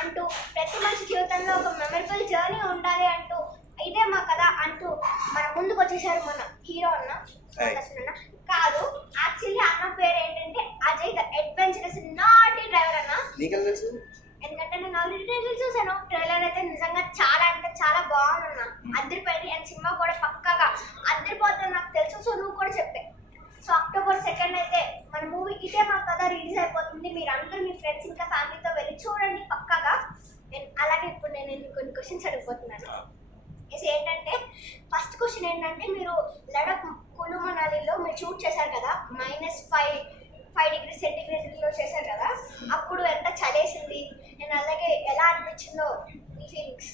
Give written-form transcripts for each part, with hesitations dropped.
అంటూ ప్రతి మనిషి జీవితంలో ఒక మెమరబుల్ జర్నీ ఉండాలి అంటూ ఇదే మా కథ అంటూ మన ముందుకు వచ్చేసారు మన హీరో అన్న అన్న కాదు యాక్చువల్లీ అన్న పేరు ఏంటంటే అజయ్ ద అడ్వెంచరస్ నాటి డ్రైవర్ అన్న. నీకెలా తెలుసు? ఎందుకంటే నేను ఆల్రెడీ ట్రైలర్ చూసాను. ట్రైలర్ అయితే నిజంగా చాలా అంటే చాలా బాగుందన్న, అద్దరిపోయింది. అండ్ సినిమా కూడా పక్కాగా అద్దరిపోతుంది నాకు తెలుసు. సో నువ్వు కూడా చెప్పే. సో October 2 అయితే మన మూవీ ఇదే మా కథ రిలీజ్ అయిపోతుంది. మీరు అందరూ మీ ఫ్రెండ్స్ ఇంకా ఫ్యామిలీతో వెళ్ళి చూడండి పక్కాగా. అలాగే ఇప్పుడు నేను కొన్ని క్వశ్చన్స్ అడిగిపోతున్నాను. ఏంటంటే ఫస్ట్ క్వశ్చన్ ఏంటంటే, మీరు లడఖ్ కులు మనాలిలో మీరు షూట్ చేశారు కదా, -5 డిగ్రీ సెంటిగ్రేడ్లో చేశారు కదా, అప్పుడు ఎంత చలేసింది నేను అలాగే ఎలా అనిపించిందో మీ ఫీలింగ్స్?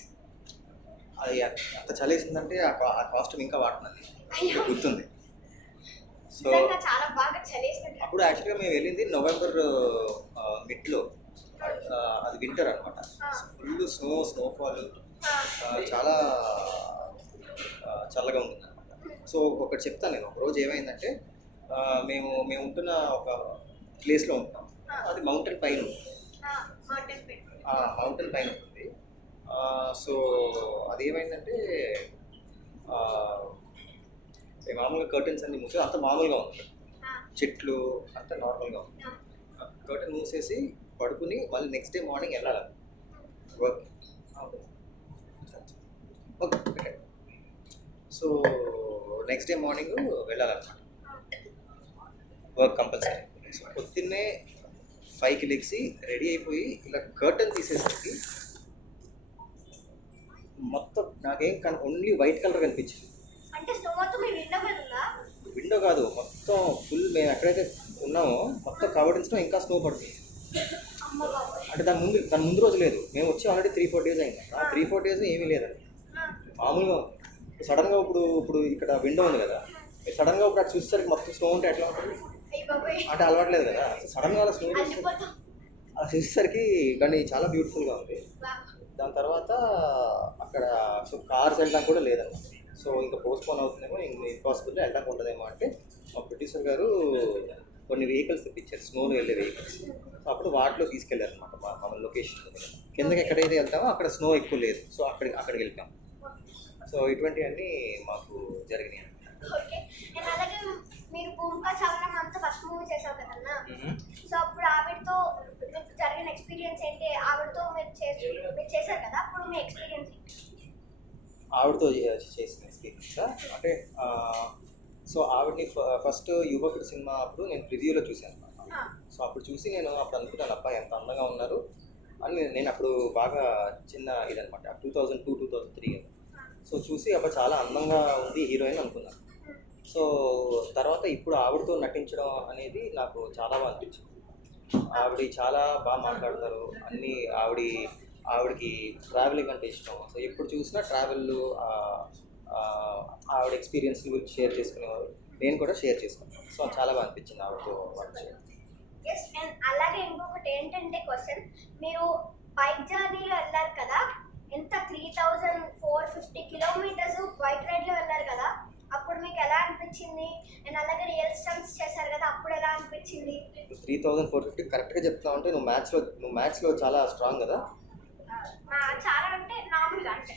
అది అంత చలేసిందంటే ఆ కాస్ట్యూమ్ ఇంకా వాడుతున్నాను, గుర్తుంది. సో చాలా బాగా చలేసింది. అప్పుడు యాక్చువల్గా మేము వెళ్ళింది నవంబర్ మిడ్లో, అది వింటర్ అనమాట. ఫుల్ స్నోఫాల్, చాలా చల్లగా ఉంటుంది అనమాట. సో ఒకటి చెప్తాను నేను. ఒకరోజు ఏమైందంటే, మేము ఉంటున్న ఒక ప్లేస్లో ఉంటాం, అది మౌంటైన్ పైన ఉంటుంది. సో అదేమైందంటే, మామూలుగా కర్టన్స్ అన్ని మూసి అంత మామూలుగా ఉంటుంది, చెట్లు అంతా నార్మల్గా ఉంది. కర్టన్ మూసేసి పడుకుని మళ్ళీ నెక్స్ట్ డే మార్నింగ్ వెళ్ళాలి work. Okay, so next day morning వెళ్ళాలన్నమాట వర్క్ కంపల్సరీ. సో పొద్దున్నే 5కి లెగ్సి రెడీ అయిపోయి ఇలా కర్టన్ తీసేసరికి మొత్తం నాకేం ఓన్లీ వైట్ కలర్ కనిపించింది. విండో కాదు, మొత్తం ఫుల్. మేము ఎక్కడైతే ఉన్నామో మొత్తం కవర్డ్ ఇన్ స్నో, ఇంకా స్నో పడుతుంది. అంటే దాని ముందు రోజు లేదు, మేము వచ్చి ఆల్రెడీ 3-4 డేస్ అయింది. ఆ 3-4 డేస్ ఏమీ లేదండి, మామూలుగా. సడన్గా ఇప్పుడు ఇక్కడ విండో ఉంది కదా, సడన్గా ఇప్పుడు అటు చూసేసరికి మొత్తం స్నో ఉంటే ఎట్లా ఉంటుంది అంటే అలవాట్లేదు కదా. సడన్గా అలా స్నో అలా చూసేసరికి కానీ చాలా బ్యూటిఫుల్గా ఉంది. దాని తర్వాత అక్కడ సో కార్స్ వెళ్ళడానికి కూడా లేదన్నమాట. సో ఇంకా పోస్ట్పోన్ అవుతుందేమో, ఇంపాసిబుల్ వెళ్ళడానికి ఉంటుందేమో అంటే మా ప్రొడ్యూసర్ గారు కొన్ని వెహికల్స్ తెప్పించారు, స్నోలో వెళ్ళే వెహికల్స్. సో అప్పుడు వాటిలో తీసుకెళ్ళారు అనమాట మమ్మల్ని లొకేషన్ కిందకి. ఎక్కడైతే వెళ్తామో అక్కడ స్నో ఎక్కువ లేదు, సో అక్కడికి వెళ్ళాం. సో ఇటువంటివన్నీ మాకు జరిగినాయి. అలాగే మీరు భూమిక చలనం అంతా ఫస్ట్ మూవీ చేశారు కదన్నా, సో అప్పుడు ఆవిడతో జరిగిన ఎక్స్పీరియన్స్ ఏంటి? ఆవిడతో మీరు చేశారు కదా, అప్పుడు మీ ఎక్స్పీరియన్స్ ఆవిడతో చేసిన ఎక్స్పీరియన్స్ అంటే, సో ఆవిడని ఫస్ట్ యువకుడు సినిమా అప్పుడు నేను రివ్యూలో చూశాను. సో అప్పుడు చూసి నేను అనుకున్నాను, అబ్బాయి ఎంత అందంగా ఉన్నారు అని. నేను అప్పుడు బాగా చిన్న ఇదనమాట, 2002-2003. సో చూసి అప్పుడు చాలా అందంగా ఉంది హీరోయిన్ అనుకున్నాను. సో తర్వాత ఇప్పుడు ఆవిడతో నటించడం అనేది నాకు చాలా బాగా అనిపించింది. ఆవిడ చాలా బాగా మాట్లాడతారు అన్నీ. ఆవిడకి ట్రావెలింగ్ అంటే ఇష్టం. సో ఎప్పుడు చూసినా ట్రావెల్, ఆవిడ ఎక్స్పీరియన్స్ గురించి షేర్ చేసుకునేవారు, నేను కూడా షేర్ చేసుకున్నాను. సో చాలా బాగా అనిపించింది ఆవిడతో వర్క్ చేయడం. అలాగే ఇంకొకటి ఏంటంటే క్వశ్చన్, మీరు బైక్ జర్నీలో వెళ్ళారు కదా, ఎంత 3450 కిలోమీటర్స్ బైక్ రైడ్లో వెళ్ళారు కదా, అప్పుడు మీకు ఎలా అనిపించింది? అండ్ అలాగే రియల్ స్టంట్స్ చేశారు కదా, అప్పుడు ఎలా అనిపించింది? 3450 కరెక్ట్గా చెప్తావు అంటే నువ్వు మ్యాథ్స్లో చాలా స్ట్రాంగ్ కదా. చాలా అంటే నార్మల్గా అంటే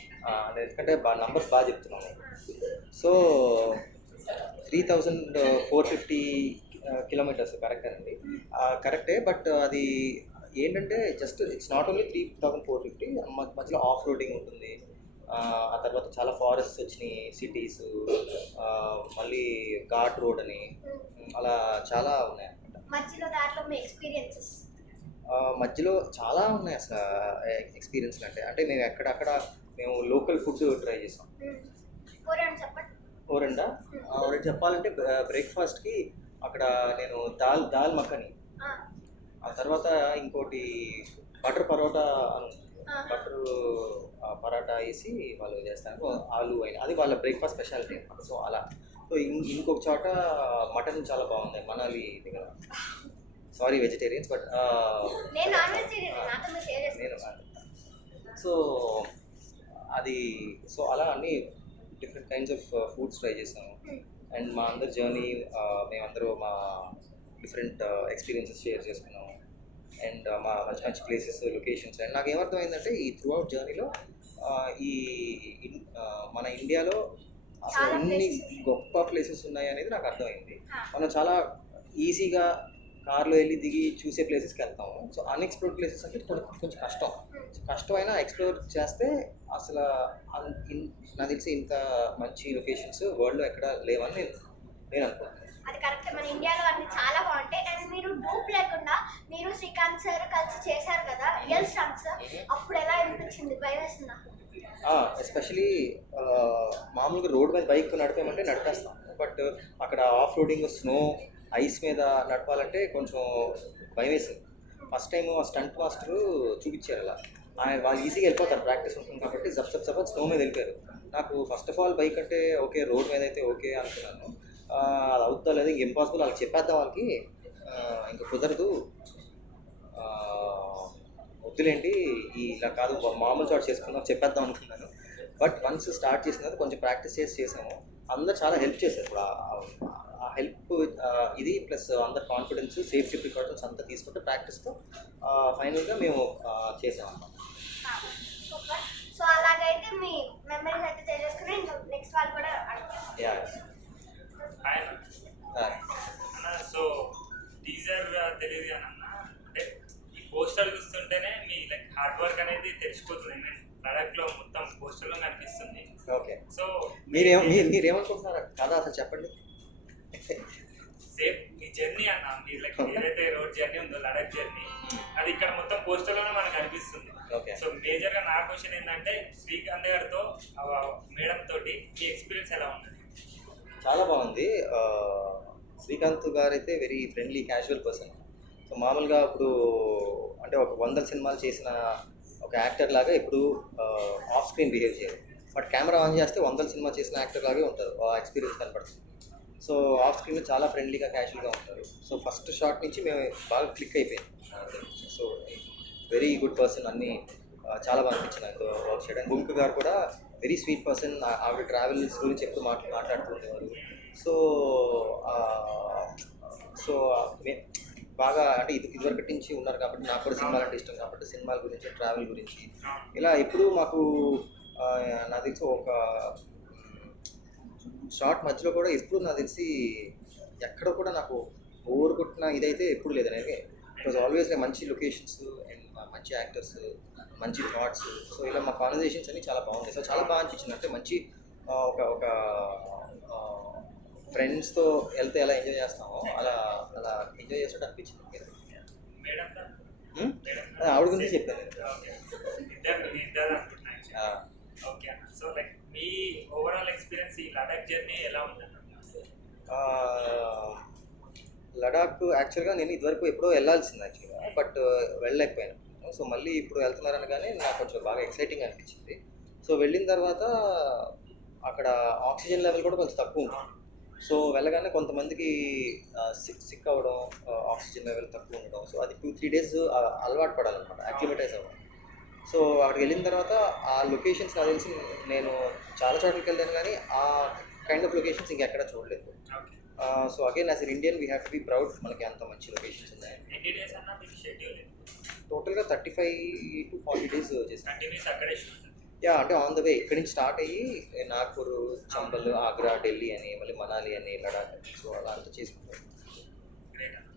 ఎందుకంటే నంబర్స్ బాగా చెప్తున్నాను. సో 3450 కిలోమీటర్స్ కరెక్ట్ అండి, కరెక్టే. బట్ అది ఏంటంటే జస్ట్ ఇట్స్ నాట్ ఓన్లీ 3450, మధ్యలో ఆఫ్ రోడింగ్ ఉంటుంది. ఆ తర్వాత చాలా ఫారెస్ట్ వచ్చినాయి, సిటీస్, మళ్ళీ ఘాట్ రోడ్ అని, అలా చాలా ఉన్నాయి అన్నమాట. మధ్యలో చాలా ఉన్నాయి అసలు ఎక్స్పీరియన్స్ అంటే మేము ఎక్కడక్కడ మేము లోకల్ ఫుడ్ ట్రై చేసాం. ఓరెండా చెప్పాలంటే బ్రేక్ఫాస్ట్కి అక్కడ నేను దాల్ మఖని, ఆ తర్వాత ఇంకోటి బటర్ పరోటా, బటర్ పరాటా వేసి వాళ్ళు చేస్తారు, ఆలు అయినా, అది వాళ్ళ బ్రేక్ఫాస్ట్ స్పెషాలిటీ. సో అలా. సో ఇంకొక చోట మటన్ చాలా బాగుంది, మనాలి దగ్గర. సారీ వెజిటేరియన్స్, బట్ నేను. సో అది, సో అలా అన్ని different kinds of foods try చేసాము. అండ్ మా అందరి జర్నీ, మేమందరూ మా డిఫరెంట్ ఎక్స్పీరియన్సెస్ షేర్ చేసుకున్నాము. అండ్ మా మంచి మంచి ప్లేసెస్ లొకేషన్స్. అండ్ నాకు ఏమర్థమైందంటే ఈ త్రూ అవుట్ జర్నీలో ఈ మన ఇండియాలో అసలు చాలా ఎన్ని places ఉన్నాయి. గొప్ప ప్లేసెస్ ఉన్నాయి అనేది నాకు అర్థమైంది. ఆ. మనం చాలా ఈజీగా కార్లో వెళ్ళి దిగి చూసే ప్లేసెస్కి వెళ్తాము. సో అన్ఎక్స్ప్లోర్డ్ ప్లేసెస్ అంటే కొంచెం కష్టం. సో కష్టమైనా ఎక్స్ప్లోర్ చేస్తే అసలు నాకు తెలిసి ఇంత మంచి లొకేషన్స్ వరల్డ్లో ఎక్కడ లేవని నేను అనుకుంటున్నాను. అది కరెక్ట్. మన ఇండియాలో అన్ని చాలా బాగుంటాయి. అండ్ మీరు డూప్ లేకుండా మీరు శ్రీకాంత్ సార్ కలిసి చేశారు కదా రియల్ స్టంట్స్, అప్పుడు ఎలా అనిపించింది? భయం వేసిందా? ఎస్పెషలీ మామూలుగా రోడ్ మీద బైక్ నడిపామంటే నడిపేస్తాం, బట్ అక్కడ ఆఫ్ రోడింగ్ స్నో ఐస్ మీద నడపాలంటే కొంచెం భయం వేసింది. ఫస్ట్ టైం ఆ స్టంట్ మాస్టరు చూపించారు అలా, వాళ్ళు ఈజీగా వెళ్ళిపోతారు, ప్రాక్టీస్ ఉంటుంది కాబట్టి జప్ స్నో మీద వెళ్ళిపోయారు. నాకు ఫస్ట్ ఆఫ్ ఆల్ బైక్ అంటే ఓకే, రోడ్ మీద అయితే ఓకే అనుకున్నాను. అది అవుతుందో లేదు, ఇంక ఇంపాసిబుల్, వాళ్ళకి చెప్పేద్దాం, వాళ్ళకి ఇంకా కుదరదు, వద్దులేంటి ఇలా కాదు మామూలు షాట్ చేసుకుందాం చెప్పేద్దాం అనుకున్నాను. బట్ వన్స్ స్టార్ట్ చేసిన తర్వాత కొంచెం ప్రాక్టీస్ చేసాము. అందరూ చాలా హెల్ప్ చేశారు. ఆ హెల్ప్ ఇది ప్లస్ అందరు కాన్ఫిడెన్స్, సేఫ్టీ ప్రికాషన్స్ అంతా తీసుకుంటే ప్రాక్టీస్తో ఫైనల్గా మేము చేసాము అన్నమాట. సూపర్. సో అలాగైతే మీ మెమరీస్ అయితే తెలియజేసుకుని నెక్స్ట్ వాళ్ళు కూడా అడుగుతారు. యా. అన్న, సో టీజర్ తెలియదు కానీ అన్న, అంటే ఈ పోస్టర్ చూస్తుంటేనే మీ లైక్ హార్డ్ వర్క్ అనేది తెలిసిపోతుంది. నేను ప్రొడక్ట్లో మొత్తం పోస్టర్లో కనిపిస్తుంది. ఓకే, సో మీరేమనుకుంటున్నారు కదా అసలు చెప్పండి. సేమ్ మీ జర్నీ అన్న, మీరు లైక్ ఏదైతే రోడ్ జర్నీ ఉందో లడక్ జర్నీ, అది ఇక్కడ మొత్తం పోస్టర్లోనే మనకు కనిపిస్తుంది. ఓకే, సో మేజర్గా నా క్వశ్చన్ ఏంటంటే శ్రీకాంత్ గారితో మేడం తోటి మీ ఎక్స్పీరియన్స్ ఎలా ఉంది? చాలా బాగుంది. శ్రీకాంత్ గారు అయితే very friendly, casual person. So మామూలుగా ఇప్పుడు అంటే ఒక 100 సినిమాలు చేసిన ఒక యాక్టర్ లాగా ఇప్పుడు ఆఫ్ స్క్రీన్ బిహేవ్ చేయరు, బట్ కెమెరా ఆన్ చేస్తే 100 సినిమా చేసిన యాక్టర్ లాగే ఉంటారు, ఆ ఎక్స్పీరియన్స్ కనపడుతుంది. సో ఆఫ్ స్క్రీన్లో చాలా ఫ్రెండ్లీగా, క్యాజువల్గా ఉంటారు. సో ఫస్ట్ షాట్ నుంచి మేము బాగా క్లిక్ అయిపోయింది. సో వెరీ గుడ్ పర్సన్, అన్నీ చాలా బాగా అనిపించింది ఆయనతో వర్క్ చేయడం. బుంక్ గారు కూడా వెరీ స్వీట్ పర్సన్, ఆవిడ ట్రావెల్స్ గురించి ఎప్పుడు మాట్లాడుతూ ఉండేవారు. సో సో బాగా అంటే ఇదివరకటి నుంచి ఉన్నారు కాబట్టి నాకు కూడా సినిమాలు అంటే ఇష్టం కాబట్టి సినిమాల గురించి, ట్రావెల్ గురించి ఇలా ఎప్పుడు మాకు నాకు తెలిసి ఒక షార్ట్ మధ్యలో కూడా ఎప్పుడు నాకు తెలిసి ఎక్కడ కూడా నాకు ఓవర్ కొట్టిన ఇదైతే ఎప్పుడు లేదు. అనేది ఇట్ వాజ్ ఆల్వేస్ మంచి లొకేషన్స్ అండ్ మంచి యాక్టర్స్, మంచి థాట్స్. సో ఇలా మా కాన్వర్జేషన్స్ అన్ని చాలా బాగుంది. సో చాలా బాగా అనిపించింది. అంటే మంచి ఒక ఒక ఫ్రెండ్స్తో వెళ్తే ఎలా ఎంజాయ్ చేస్తామో అలా అలా ఎంజాయ్ చేసినట్టు అనిపించింది. మేడం ఆవిడ గురించి చెప్పాను. ఓకే, ఇద్దరు అనుకుంటున్నాను. ఓకే అన్న, సో లైక్ మీ ఓవరాల్ ఎక్స్పీరియన్స్ ఈ లడాక్ జర్నీ ఎలా ఉందన్న? లడాక్ యాక్చువల్గా నేను ఇదివరకు ఎప్పుడో వెళ్ళాల్సింది యాక్చువల్గా, బట్ వెళ్ళలేకపోయాను. సో మళ్ళీ ఇప్పుడు వెళ్తున్నారనగానే నాకు కొంచెం బాగా ఎక్సైటింగ్ అనిపించింది. సో వెళ్ళిన తర్వాత అక్కడ ఆక్సిజన్ లెవెల్ కూడా కొంచెం తక్కువ ఉంటుంది. సో వెళ్ళగానే కొంతమందికి సిక్ అవ్వడం, ఆక్సిజన్ లెవెల్ తక్కువ ఉండడం. సో అది 2-3 డేస్ అలవాటు పడాలన్నమాట, యాక్లిమేటైజ్ అవ్వడం. సో అక్కడికి వెళ్ళిన తర్వాత ఆ లొకేషన్స్ నాకు తెలిసి నేను చాలా చోట్లకి వెళ్ళాను కానీ ఆ కైండ్ ఆఫ్ లొకేషన్స్ ఇంకెక్కడ చూడలేదు. So again as an Indian we have to be proud, మనకి అంత మంచి లొకేషన్స్ ఉన్నాయి. ఎన్ని డేస్ అన్న మీకు షెడ్యూల్? టోటల్గా 35 to 40 డేస్ చేసాను. కంటిన్యూస్ అక్కడే షూట్? యా, అంటే ఆన్ ద వే ఇక్కడి నుంచి స్టార్ట్ అయ్యి నాగ్పూర్, చంబల్, ఆగ్రా, ఢిల్లీ అని, మళ్ళీ మనాలి అని, లడాక్. సో అలా అంతా చేసుకుంటాం. గ్రేట్ అన్న,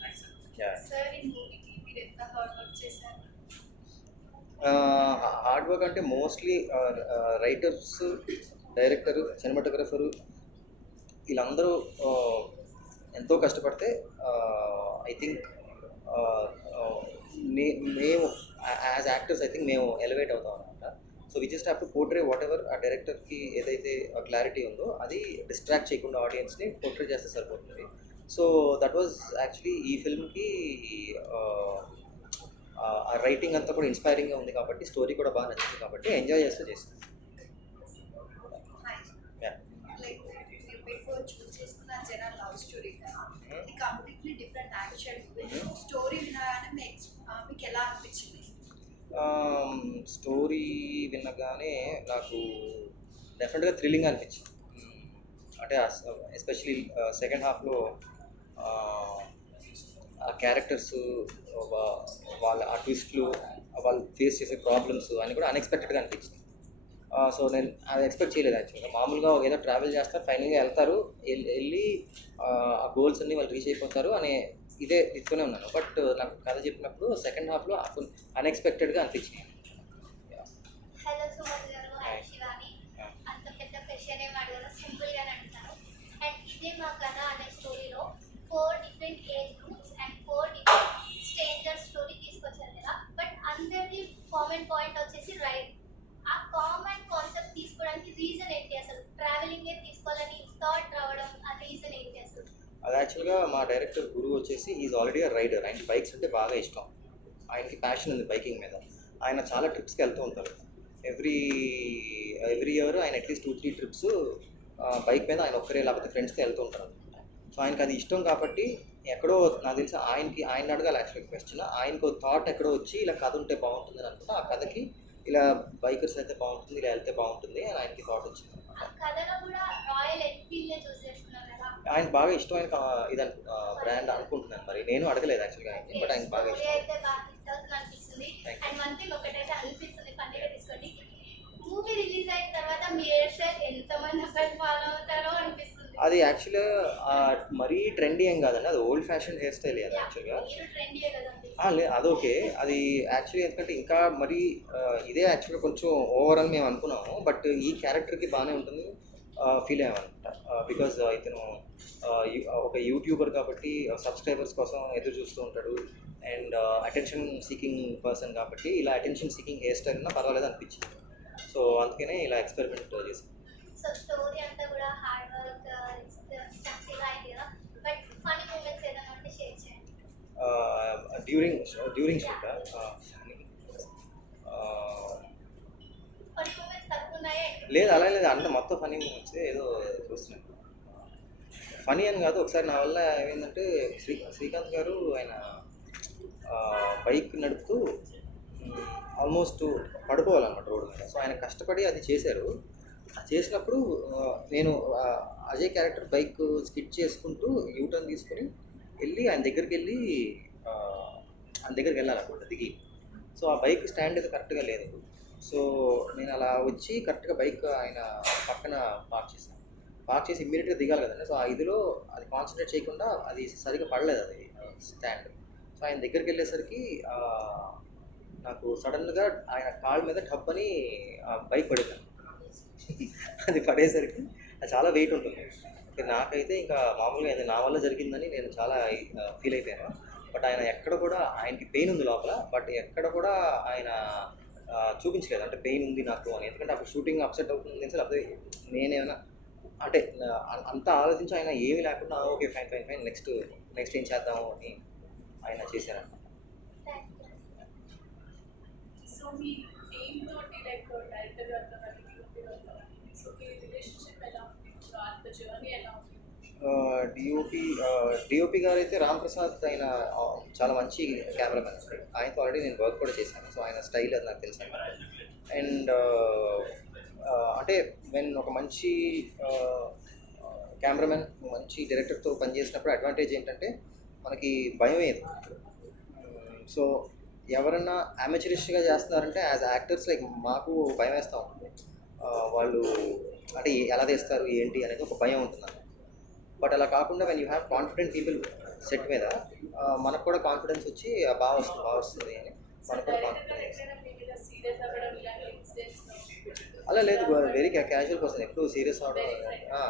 థ్యాంక్స్ అన్న. యా, సార్ ఈ మూవీకి మీరు ఎంత హార్డ్ వర్క్ చేశారు? హార్డ్ వర్క్ అంటే మోస్ట్లీ రైటర్స్, డైరెక్టర్, సినిమాటోగ్రఫరు వీళ్ళందరూ ఎంతో కష్టపడితే ఐ థింక్ మేము యాజ్ యాక్టర్స్ ఐ థింక్ మేము ఎలివేట్ అవుతాం అనమాట. So we just have to portray whatever ఆ డైరెక్టర్కి ఏదైతే క్లారిటీ ఉందో అది డిస్ట్రాక్ట్ చేయకుండా ఆడియన్స్ని పోర్ట్రే చేస్తే సరిపోతుంది. సో దట్ వాజ్ యాక్చువల్లీ ఈ ఫిల్మ్కి ఆ రైటింగ్ అంతా కూడా ఇన్స్పైరింగ్గా ఉంది కాబట్టి, స్టోరీ కూడా బాగా నచ్చింది కాబట్టి ఎంజాయ్ చేస్తూ చేస్తాం. లైక్ మీరు బిఫోర్ చూస్ చేసుకున్న జనరల్ లవ్ స్టోరీ కదా, ఇది కంప్లీట్లీ డిఫరెంట్ యాక్షన్. స్టోరీ వినగానే మీకు ఎలా అనిపించింది? స్టోరీ వినగానే నాకు డెఫినెట్గా థ్రిల్లింగ్ అనిపించింది. అంటే ఎస్పెషలీ సెకండ్ హాఫ్లో ఆ క్యారెక్టర్స్, వాళ్ళ ఆ ట్విస్ట్లు, వాళ్ళు ఫేస్ చేసే ప్రాబ్లమ్స్ అన్నీ కూడా అన్ఎక్స్పెక్టెడ్గా అనిపించింది. సో నేను అది ఎక్స్పెక్ట్ చేయలేదు యాక్చువల్గా. మామూలుగా ఏదో ట్రావెల్ చేస్తారు, ఫైనల్గా వెళ్తారు, వెళ్ళి ఆ గోల్స్ అన్నీ వాళ్ళు రీచ్ అయిపోతారు అనే ఇదితోనే ఉన్నాను. బట్ నాకు కథ చెప్పినప్పుడు సెకండ్ హాఫ్లో అన్ఎక్స్పెక్టెడ్గా అనిపించింది. హలో సుమన్ గారు, ఐ శివాని. అంత పెద్ద క్వశ్చన్ ఏం అడగరు, సింపుల్ గానే అంటారు. అండ్ ఇదే మా కథ అనే స్టోరీలో 4 different age groups and 4 different stranger story తీసుకొచ్చారు కదా. బట్ అందరిది కామన్ పాయింట్ వచ్చేసి రైడ్. ఆ కామన్ కాన్సెప్ట్ తీసుకోవడానికి రీజన్ ఏంటి? అసలు ట్రావెలింగ్ తీసుకోవాలని థాట్ రావడం, ఆ రీజన్ ఏంటి అసలు? అది యాక్చువల్గా మా డైరెక్టర్ గురువు వచ్చేసి ఈజ్ ఆల్రెడీ అ రైడర్. ఆయనకి బైక్స్ అంటే బాగా ఇష్టం, ఆయనకి ప్యాషన్ ఉంది బైకింగ్ మీద. ఆయన చాలా ట్రిప్స్కి వెళ్తూ ఉంటారు. ఎవ్రీ ఇయర్ ఆయన అట్లీస్ట్ 2-3 ట్రిప్స్ బైక్ మీద ఆయన ఒక్కరే లేకపోతే ఫ్రెండ్స్తో వెళ్తూ ఉంటారు. సో ఆయనకి అది ఇష్టం కాబట్టి ఎక్కడో నాకు తెలిసి ఆయన అడగాలి యాక్చువల్గా క్వశ్చన్. ఆయనకు థాట్ ఎక్కడో వచ్చి ఇలా కథ ఉంటే బాగుంటుంది అని అనుకుంటే ఆ కథకి ఇలా బైకర్స్ అయితే బాగుంటుంది, ఇలా వెళ్తే బాగుంటుంది అని ఆయనకి థాట్ వచ్చింది. ఆ కథలో కూడా రాయల్ ఎన్ఫీల్డ్ చూస్ చేసుకున్నారు కదా. ఆయన బాగా ఇష్టం, ఆయన ఇది బ్రాండ్ అనుకుంటున్నాను. మరి నేను అడగలేదు యాక్చువల్గా ఆయనకి, బట్ ఆయనకి బాగా స్టోరీ ఇష్టం. అయితే బాగా హిట్ అవుతుంది అనిపిస్తుంది. Thank you. And one thing ఒకటైతే అనిపిస్తుంది, పండుగ తీసుకోండి, మూవీ రిలీజ్ అయిన తర్వాత మీ హెయిర్ స్టైల్ ఎంతమంది అబ్బాయిలు ఫాలో అవుతారో అనిపిస్తుంది. అది యాక్చువల్గా మరీ ట్రెండీ ఏం కాదండి, అది ఓల్డ్ ఫ్యాషన్ హెయిర్ స్టైల్ అది యాక్చువల్గా. మీరు ట్రెండీయే కదండి. అదొకే. అది యాక్చువల్లీ ఎందుకంటే ఇంకా మరీ ఇదే యాక్చువల్గా కొంచెం ఓవర్ అని మేము అనుకున్నాము. బట్ ఈ క్యారెక్టర్కి బాగానే ఉంటుంది ఫీల్ అయ్యామన్నమాట. బికాజ్ ఇతను ఒక యూట్యూబర్ కాబట్టి సబ్స్క్రైబర్స్ కోసం ఎదురు చూస్తూ ఉంటాడు. అండ్ అటెన్షన్ సీకింగ్ పర్సన్ కాబట్టి ఇలా అటెన్షన్ సీకింగ్ హెయిర్ స్టైల్ ఉన్నా పర్వాలేదు అనిపించింది. సో అందుకనే ఇలా ఎక్స్పెరిమెంట్ చేసాం. సో స్టోరీ అంతా కూడా హార్డ్ వర్క్ ఇలా అయింది కదా. బట్ ఫనీ మూమెంట్స్ ఏదైనా ఉంటే షేర్ చేయండి. డ్యూరింగ్ షూట్ ఫనీ మూమెంట్స్ తక్కువ ఉన్నాయే. లేదు, అలా లేదు, అంటే మొత్తం ఫనీ మూమెంట్స్ ఏదో చూస్తున్నాను. ఫనీ అని కాదు, ఒకసారి నా వల్ల ఏమైందంటే శ్రీకాంత్ గారు ఆయన బైక్ నడుపుతూ ఆల్మోస్ట్ పడిపోవాలన్నమాట రోడ్డు మీద. సో ఆయన కష్టపడి అది చేశారు. చేసినప్పుడు నేను అజయ్ క్యారెక్టర్ బైక్ స్కిడ్ చేసుకుంటూ యూటర్న్ తీసుకుని వెళ్ళి ఆయన దగ్గరికి వెళ్ళాలన్నమాట దిగి. సో ఆ బైక్ స్టాండ్ అయితే కరెక్ట్గా లేదు. సో నేను అలా వచ్చి కరెక్ట్గా బైక్ ఆయన పక్కన పార్క్ చేసి ఇమ్మీడియట్గా దిగాలి కదండి. సో ఆ ఇదిలో అది కాన్సన్ట్రేట్ చేయకుండా అది సరిగ్గా పడలేదు అది స్టాండ్. సో ఆయన దగ్గరికి వెళ్ళేసరికి నాకు సడన్గా ఆయన కాళ్ళ మీద టబ్బని బైక్ పడింది. అది పడేసరికి అది చాలా వెయిట్ ఉంటుంది. నాకైతే ఇంకా మామూలుగా అది నా వల్ల జరిగిందని నేను చాలా ఫీల్ అయిపోయాను. బట్ ఆయన ఎక్కడ కూడా, ఆయనకి పెయిన్ ఉంది లోపల, బట్ ఎక్కడ కూడా ఆయన చూపించలేదు అంటే పెయిన్ ఉంది నాకు అని. ఎందుకంటే అప్పుడు షూటింగ్ అప్సెట్ అవుతుంది లేకపోతే నేనేమైనా అంటే అంతా ఆలోచించి ఆయన ఏమీ లేకుండా ఓకే ఫైన్ నెక్స్ట్ ఏం చేద్దాము అని ఆయన చేశారన్నమాట. సో మీ టీమ్ తోటి లైక్ డైరెక్టర్ గారితో కానీ సో మీ రిలేషన్షిప్ ఎలా ఉంది, అంత జర్నీ ఎలా ఉంది? డిఓపి గారు అయితే రామ్ ప్రసాద్, ఆయన చాలా మంచి కెమెరామెన్. ఆయనతో ఆల్రెడీ నేను వర్క్ కూడా చేశాను. సో ఆయన స్టైల్ అది నాకు తెలుసు. అండ్ అంటే ఒక మంచి కెమెరామెన్, మంచి డైరెక్టర్తో పనిచేసినప్పుడు అడ్వాంటేజ్ ఏంటంటే మనకి భయం లేదు. సో ఎవరన్నా అమెచరిస్ట్గా చేస్తున్నారంటే యాజ్ యాక్టర్స్ లైక్ మాకు భయం వేస్తూ ఉంటుంది. వాళ్ళు అంటే ఎలా తీస్తారు ఏంటి అనేది ఒక భయం ఉంటుంది. బట్ అలా కాకుండా when you have confident people set మీద మనకు కూడా కాన్ఫిడెన్స్ వచ్చి బాగా వస్తుంది అని మనకు కూడా కాన్ఫిడెన్స్. అలా లేదు, వెరీ క్యాజువల్ పర్సన్, ఎప్పుడు సీరియస్ అవడం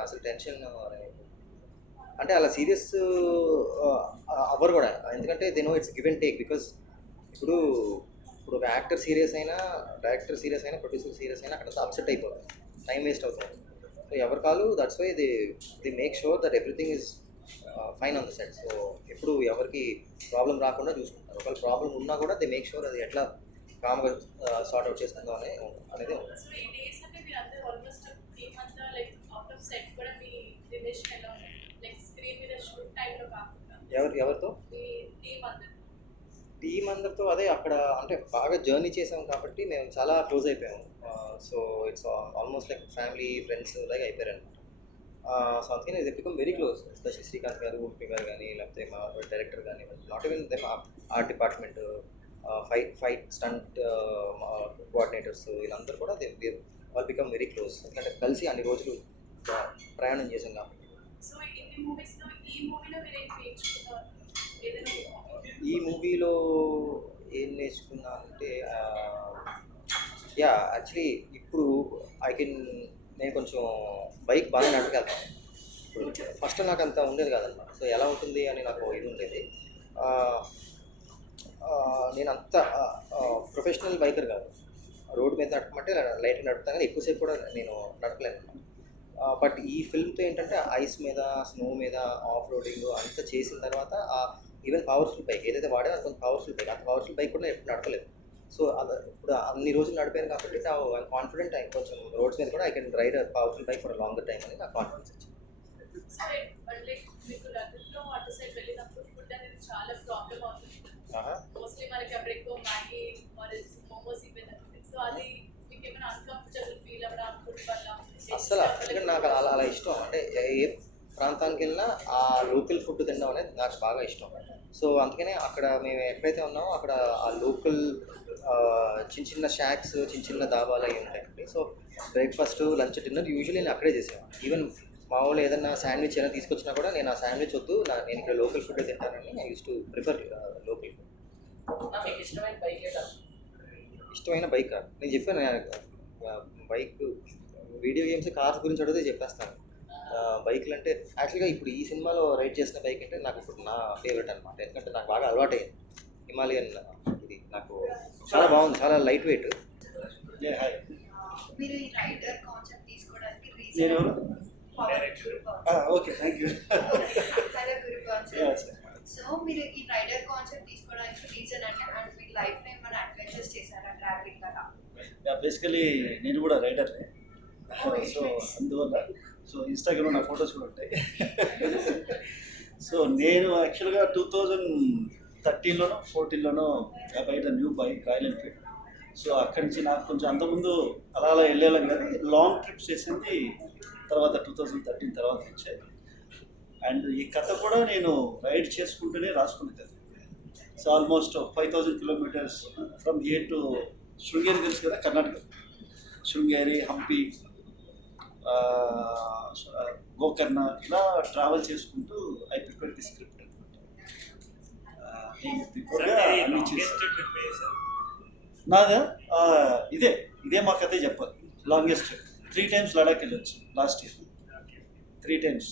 అసలు టెన్షన్ అంటే అలా సీరియస్ అవ్వరు కూడా. ఎందుకంటే they know it's give and take. Because ఇప్పుడు ఒక యాక్టర్ సీరియస్ అయినా, డైరెక్టర్ సీరియస్ అయినా, ప్రొడ్యూసర్ సీరియస్ అయినా అక్కడ అప్సెట్ అయిపోతుంది, టైం వేస్ట్ అవుతుంది. సో ఎవరు కాదు, that's why they make sure that everything is fine on the set. So ఎప్పుడు ఎవరికి ప్రాబ్లం రాకుండా చూసుకుంటారు. ఒకవేళ ప్రాబ్లం ఉన్నా కూడా దే మేక్ షూర్ అది ఎట్లా కామ్గా సార్ట్ అవుట్ చేసుకుందాం అనేది ఉంటుంది. సో ఈ డేస్ అంటే మీరు అందరూ ఆల్మోస్ట్ టీమ్ అంతా లైక్ అవుట్ ఆఫ్ సెట్ కూడా మీ రిలేషన్ ఎలా ఉంది, లైక్ స్క్రీన్ మీద షూట్ టైంలో కాకుండా ఎవరితో మీ టీం అందరితో అదే అక్కడ అంటే బాగా జర్నీ చేసాం కాబట్టి మేము చాలా క్లోజ్ అయిపోయాము. So it's almost like family friends లాగా అయిపోయారు అనమాట. సో అందుకని ఇది become very close, especially Srikanth గారు, ఉప్పి గారు కానీ, లేకపోతే మా డైరెక్టర్ కానీ, not even them art department, fight stunt coordinators, వీళ్ళందరూ కూడా వాళ్ళు బికమ్ వెరీ క్లోజ్. ఎందుకంటే కలిసి అన్ని రోజులు ప్రయాణం చేసాం కాబట్టి. సో ఇన్ని మూవీస్లో ఈ మూవీలో మీరు ఏం నేర్చుకున్నారు? ఏదైనా ఈ మూవీలో ఏం నేర్చుకున్నానంటే యాక్చువల్లీ ఇప్పుడు నేను కొంచెం బైక్ బాగా నడపగలుగుతాను. ఇప్పుడు ఫస్ట్ నాకు అంత ఉండేది కాదన్నమాట. సో ఎలా ఉంటుంది అని నాకు ఇది ఉండేది. నేను అంత ప్రొఫెషనల్ బైకర్ కాదు. రోడ్డు మీద నడపమంటే లైట్గా నడుపుతాను, కానీ ఎక్కువసేపు కూడా నేను నడపలేను. బట్ ఈ ఫిల్మ్తో ఏంటంటే ఐస్ మీద, స్నో మీద ఆఫ్ రోడింగ్ అంతా చేసిన తర్వాత ఈవెన్ పవర్ఫుల్ బైక్ ఏదైతే వాడే అది కొంచెం పవర్ఫుల్ బైక్, అంత పవర్ఫుల్ బైక్ కూడా ఎప్పుడు నడపలేదు. సో ఇప్పుడు అన్ని రోజులు నడిపాను కాబట్టి నా కాన్ఫిడెంట్ కొంచెం రోడ్స్ మీద కూడా I can ride powerful bike for longer time అని నాకు కాన్ఫిడెన్స్ వచ్చింది. సరే, లైక్ మీకు లండన్లో అటు సైడ్ వెళ్ళినప్పుడు ఫుడ్ అనేది చాలా ప్రాబ్లం అవుతుంది. మోస్ట్లీ మనకి అక్కడ ఎక్కువ మ్యాగీ మోమోస్ ఇవ్వదండి. సో అది మీకు ఏమైనా అన్కంఫర్టబుల్ ఫీల్ అవ్వడం ఫుడ్ వల్ల? అస్సలు ఎందుకంటే నాకు అలా ఇష్టం. అంటే ఏ ప్రాంతానికి వెళ్ళినా ఆ లోకల్ ఫుడ్ తినడం అనేది నాకు బాగా ఇష్టం. సో అందుకనే అక్కడ మేము ఎక్కడైతే ఉన్నామో అక్కడ ఆ లోకల్ చిన్న చిన్న షాక్స్, చిన్న చిన్న దాబాలు అవి ఉంటాయండి. So breakfast, lunch, dinner usually నేను అక్కడే చేసేవాను. ఈవెన్ మా వాళ్ళు ఏదన్నా శాండ్విచ్ అయినా తీసుకొచ్చినా కూడా నేను ఆ శాండ్విచ్ వద్దు, నేను ఇక్కడ లోకల్ ఫుడ్ తింటానని I use to prefer local food. మీకు ఇష్టమైన బైక్ ఏదా? ఇష్టమైన బైక్ నేను చెప్పాను, బైక్ వీడియో గేమ్స్, కార్స్ గురించి అడిగితే చెప్పేస్తాను. బైక్లు అంటే యాక్చువల్గా ఇప్పుడు ఈ సినిమాలో రైడ్ చేసిన బైక్ అంటే నాకు ఇప్పుడు నా ఫేవరెట్ అనమాట. ఎందుకంటే నాకు బాగా అలవాటైంది. హిమాలయన్ ఇది నాకు చాలా బాగుంది, చాలా లైట్ వెయిట్. మీరు ఈ రైడర్ కాన్సెప్ట్ తీసుకోవడానికి నేను okay thank you. Guru concept. So మీరు ఈ రైడర్ కాన్సెప్ట్ తీసుకోవడానికి రీజన్ అంటే అండ్ మీ లైఫ్లో ఏమైనా అడ్వెంచర్స్ చేశారా ట్రావెలింగ్ కదా? బేసికలీ నేను కూడా రైడర్నే. సో అందువల్ల ఇన్స్టాగ్రామ్లో నా ఫొటోస్ కూడా ఉంటాయి. సో నేను యాక్చువల్గా 2013లోనో 14లోనో బయట new bike royal Enfield. So అక్కడి నుంచి నాకు కొంచెం అంతకుముందు అలా వెళ్ళేలాం, కానీ లాంగ్ ట్రిప్స్ చేసింది తర్వాత 2013 తర్వాత వచ్చాయి. అండ్ ఈ కథ కూడా నేను రైడ్ చేసుకుంటూనే రాసుకున్న కథ. So almost 5000 kilometres from here to Sringeri, తెలుసు కదా కర్ణాటక, శృంగేరి, హంపి, గోకర్ణ, ఇలా ట్రావెల్ చేసుకుంటూ ఐ ప్రిపేర్ ది స్క్రిప్ట్ అనమాట. అన్నీ చేశాను. నాదా ఇదే మా కథే చెప్పాలి. లాంగెస్ట్ 3 times లడాక్ వెళ్ళొచ్చు లాస్ట్ ఇయర్. 3 times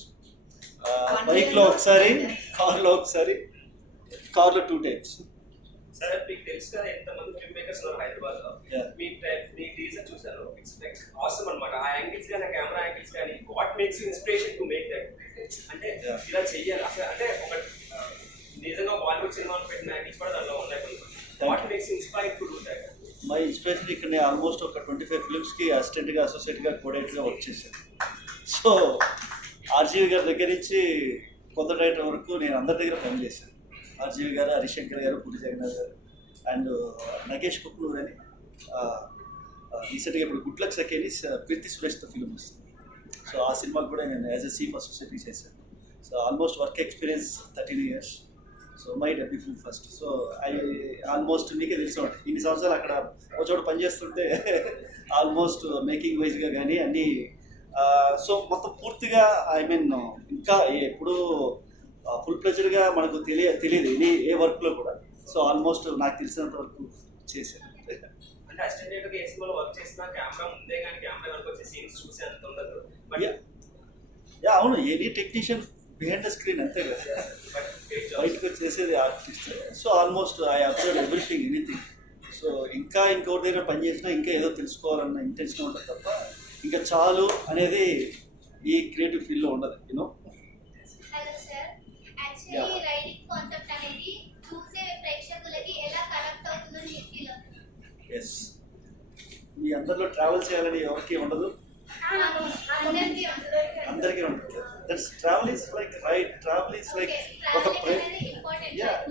బైక్లో ఒకసారి, కార్లో ఒకసారి, కార్లో 2 times. సరే, మీకు తెలుసు కదా ఎంతమంది ఫిల్మ్ మేకర్స్ ఉన్నారు హైదరాబాద్లో. మీ టీజర్ చూసాను, ఇట్స్ లైక్ ఆసమ్ అనమాట. ఆ యాంగిల్స్ కానీ, కెమెరా యాంగిల్స్ కానీ, what makes you inspiration to make that? అంటే ఇలా చెయ్యాలి అసలు, అంటే ఒక నిజంగా బాలీవుడ్ సినిమాలో పెట్టిన యాంగిల్స్ కూడా దానిలో ఉన్నాయి. What makes you inspire to do that? My inspiration ఇక్కడ నేను ఆల్మోస్ట్ ఒక 25 ఫిల్మ్స్కి అసిస్టెంట్గా, అసోసియేట్గా, కోడైటర్గా వర్క్ చేశాను. సో ఆర్జీవి గారి దగ్గర నుంచి కొత్త డైరెక్టర్ వరకు నేను అందరి దగ్గర పనిచేశాను. ఆర్జీవి గారు, హరిశంకర్ గారు, పూరి జగన్నాథ్ గారు, అండ్ నగేష్ కుక్నూర్ అని రీసెంట్గా ఇప్పుడు గుడ్ లక్ సెకండ్ ప్రీతి సురేష్తో ఫిల్మ్ వస్తుంది. సో ఆ సినిమాకి కూడా నేను యాజ్ ఎ చీఫ్ అసోసియేట్ చేశాను. So almost work experience 13 years. So my debut film first. So almost మీకే తెలిసి ఉంటుంది, ఇన్ని సంవత్సరాలు అక్కడ ఒక చోట పనిచేస్తుంటే ఆల్మోస్ట్ మేకింగ్ వైజ్గా కానీ అన్నీ. సో మొత్తం పూర్తిగా ఇంకా ఎప్పుడు ఫుల్ ప్లెజర్గా మనకు తెలియదు ఏ వర్క్లో కూడా. సో ఆల్మోస్ట్ నాకు తెలిసినంత వరకు చేశాను. అంటే అసిస్టెంట్ ఏ సినిమాలో వర్క్ చేసినా కెమెరా ముందే కానీ కెమెరా కనుక వచ్చే సీన్స్ చూసే అంత ఉండదు. అవును, any technician behind the screen అంతే కదా, బయటకు చేసేది artist. So almost I observe everything, anything. So ఇంకోటి దగ్గర పని చేసినా ఇంకా ఏదో తెలుసుకోవాలన్న ఇంటెన్షన్ ఉంటుంది తప్ప ఇంకా చాలు అనేది ఈ క్రియేటివ్ ఫీల్డ్లో ఉండదు. You know. Hello sir, actually riding concept అనేది చూసే ప్రేక్షకులకి ఎలా కనెక్ట్ అవుతుందో మీరు ఫీల్ అవుతున్నారు? ఎస్, మీ అందరిలో ట్రావెల్ చేయాలని ఎవరికి ఉండదు, అందరికీ ఉంటుంది. That's travel is like ride, travel is like ఒక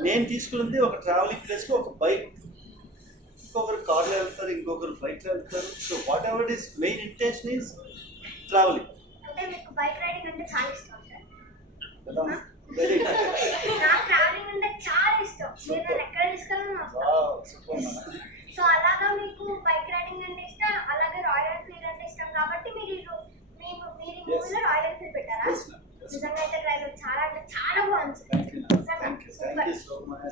నేను తీసుకున్నది ఒక ట్రావెలింగ్ ప్లేస్కి ఒక బైక్, ఇంకొకరు కార్లో వెళ్తారు, ఇంకొకరు ఫ్లైట్లో వెళ్తారు. So what ever is main intention is travelling. అంటే మీకు బైక్ రైడింగ్ అంటే చాలా ఇష్టం సార్. కదా వెరీ నాకు ట్రావెలింగ్ అంటే చాలా ఇష్టం. మీరు నన్ను ఎక్కడ తీసుకెళ్ళాలని వస్తాను. సూపర్. సో అలాగా మీకు బైక్ రైడింగ్ అంటే ఇష్టం, అలాగే రాయల్ ఎన్ఫీల్డ్ అంటే ఇష్టం కాబట్టి మీరు మీరు ఈ మూవీలో రాయల్ ఎన్ఫీల్డ్ పెట్టారా? Yes, ma'am. Yes, ma'am. నిజంగా అయితే ట్రైలర్ చాలా అంటే చాలా బాగుంది. Thank you so much.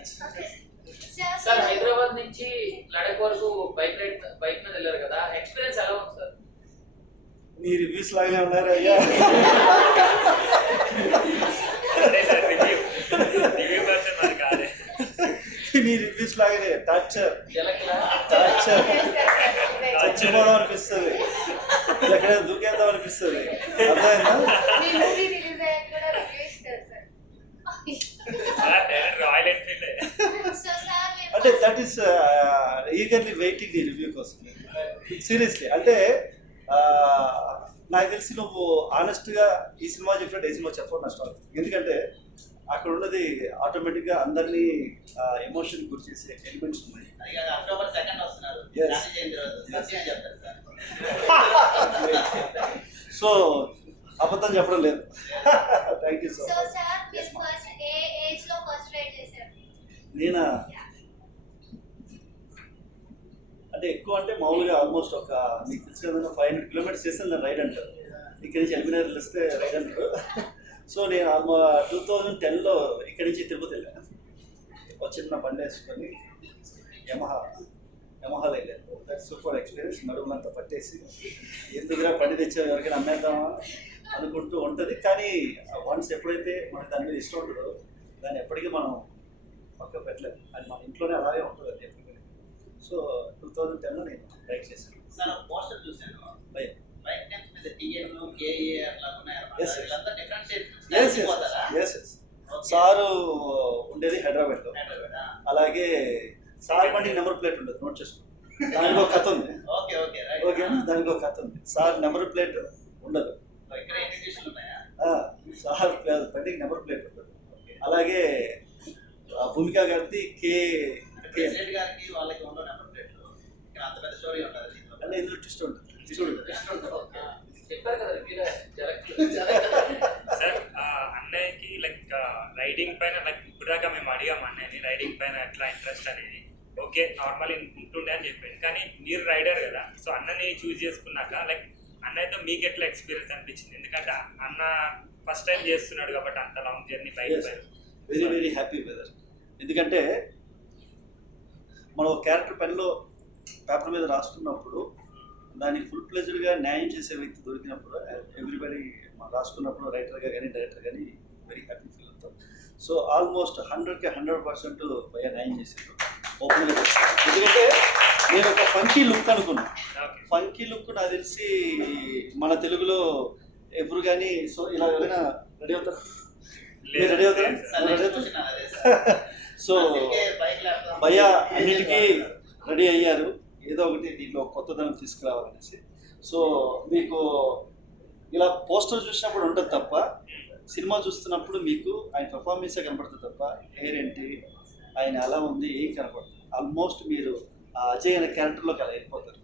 Sir Hyderabad నుంచి లడక్ వరకు బైక్ మీద వెళ్ళారు కదా, ఎక్స్పీరియన్స్ ఎలా ఉంది సార్? మీ రివ్యూస్ లాగానే ఉన్నారు అయ్యా. అదే సార్ రివ్యూ పర్సన్ మరి కాదే. మీ రివ్యూస్ లాగానే టార్చర్ జలక్లా చచ్చిపోవడం అనిపిస్తుంది, ఎక్కడ దూకేద్దాం అనిపిస్తుంది. అర్థమైందా? రాయల్ ఎన్ఫీల్డ్ అంటే that is eagerly waiting the review కోసం. సీరియస్లీ అంటే నాకు తెలిసి నువ్వు ఆనెస్ట్గా ఈ సినిమా చెప్పినట్టు ఏ సినిమా చెప్పడం నష్టం అవుతుంది. ఎందుకంటే అక్కడ ఉన్నది ఆటోమేటిక్గా అందరినీ ఎమోషన్ గురి చేసే ఎలిమెంట్స్ ఉన్నాయి. అక్టోబర్ 2 వస్తున్నారు. Yes. గాంధీ జయంతి రోజు సత్యం చెప్తారు సార్. సో అబద్ధం చెప్పడం లేదు. Thank you so so much. Sir మీరు ఫస్ట్ ఏ ఏజ్ లో ఫస్ట్ రైడ్ చేశారు? నేనా అంటే ఎక్కువ అంటే మామూలుగా ఆల్మోస్ట్ ఒక మీకు తెలిసిన 500 కిలోమీటర్స్ చేస్తే దాన్ని రైడ్ అంటారు. ఇక్కడి నుంచి ఎల్బినగర్ వస్తే రైడ్ అంటారు. సో నేను 2010లో ఇక్కడి నుంచి తిరుపతి వెళ్ళాను. ఒక చిన్న బండి వేసుకొని యమహాలో వెళ్ళాను. That super experience. నడుములంతా పట్టేసి ఎందుకురా బండి తెచ్చే ఎవరికైనా అమ్మేద్దామా అనుకుంటూ ఉంటుంది. కానీ వన్స్ ఎప్పుడైతే మనకి దాని మీద ఇష్టం ఉంటుందో దాన్ని ఎప్పటికీ మనం పక్క పెట్టలేదు. అది మన ఇంట్లోనే అలాగే ఉంటుంది అది ఎప్పటికీ. సో 2010లో నేను రైడ్ చేశాను. సార్ పోస్టర్ చూశాను. బై బైక్ నేమ్స్ మీద టిఎన్ కేఏ అట్లా ఉన్నాయి అన్నమాట. Yes, yes. వీళ్ళంతా డిఫరెంట్ ఎస్ షేప్స్ పోతారా? ఎస్ ఎస్ సారు ఉండేది హైదరాబాద్లో. అలాగే సార్ బండి నెంబర్ ప్లేట్ ఉండదు, నోట్ చేసుకో. దానికి ఒక కథ ఉంది. Okay okay right. ఓకేనా? దానికి ఒక కథ ఉంది. సార్ నెంబర్ ప్లేట్ ఉండదు. ఇక్కడ ఇండికేషన్ ఉన్నాయా? సార్ బండికి నెంబర్ ప్లేట్ ఉండదు. అలాగే భూమిక గారిది కే ప్రెసిడెంట్ గారికి వాళ్ళకి ఉన్న నెంబర్ ప్లేట్లు. ఇక్కడ అంత పెద్ద స్టోరీ ఉంటుంది. అంటే ఇందులో ట్విస్ట్ ఉంటుంది. చూడు చెప్పారు కదా మీరే సార్ అన్నయ్యకి లైక్ రైడింగ్ పైన లైక్ ఇప్పుడుదాకా మేము అడిగాము అన్నయ్యని రైడింగ్ పైన ఎట్లా ఇంట్రెస్ట్ అనేది. ఓకే నార్మల్ ఉంటుండే అని చెప్పాను, కానీ మీరు రైడర్ కదా, సో అన్నని చూస్ చేసుకున్నాక లైక్ అన్నయ్యతో మీకు ఎట్లా ఎక్స్పీరియన్స్ అనిపించింది? ఎందుకంటే అన్న ఫస్ట్ టైం చేస్తున్నాడు కాబట్టి అంత లాంగ్ జర్నీ బైక్ పైన. Very very happy weather. ఎందుకంటే మనం ఒక క్యారెక్టర్ పెన్లో పేపర్ మీద రాసుకున్నప్పుడు దాన్ని ఫుల్ ప్లెజర్గా న్యాయం చేసే వ్యక్తి దొరికినప్పుడు ఎవ్రీబడి రాసుకున్నప్పుడు రైటర్గా కానీ డైరెక్టర్ కానీ వెరీ హ్యాపీ ఫీల్ అవుతాం. సో ఆల్మోస్ట్ 100కి 100% భయ న్యాయం చేశారు ఓపెన్గా. ఎందుకంటే నేను ఒక ఫంకీ లుక్ అనుకున్నాను. ఫంకీ లుక్ నాకు తెలిసి మన తెలుగులో ఎప్పుడు కానీ సో ఇలా ఎవరైనా రెడీ అవుతారు? మీరు రెడీ అవుతారా? రెడీ అవుతారు. సో భయ అన్నిటికీ రెడీ అయ్యారు, ఏదో ఒకటి దీంట్లో కొత్తదనం తీసుకురావాలనేసి. సో మీకు ఇలా పోస్టర్ చూసినప్పుడు ఉంటుంది తప్ప సినిమా చూస్తున్నప్పుడు మీకు ఆయన పర్ఫార్మెన్సే కనపడుతుంది తప్ప హెయిర్ ఏంటి ఆయన ఎలా ఉంది ఏం కనపడుతుంది. ఆల్మోస్ట్ మీరు ఆ అజయ్ అనే క్యారెక్టర్లోకి అలా వెళ్ళిపోతారు.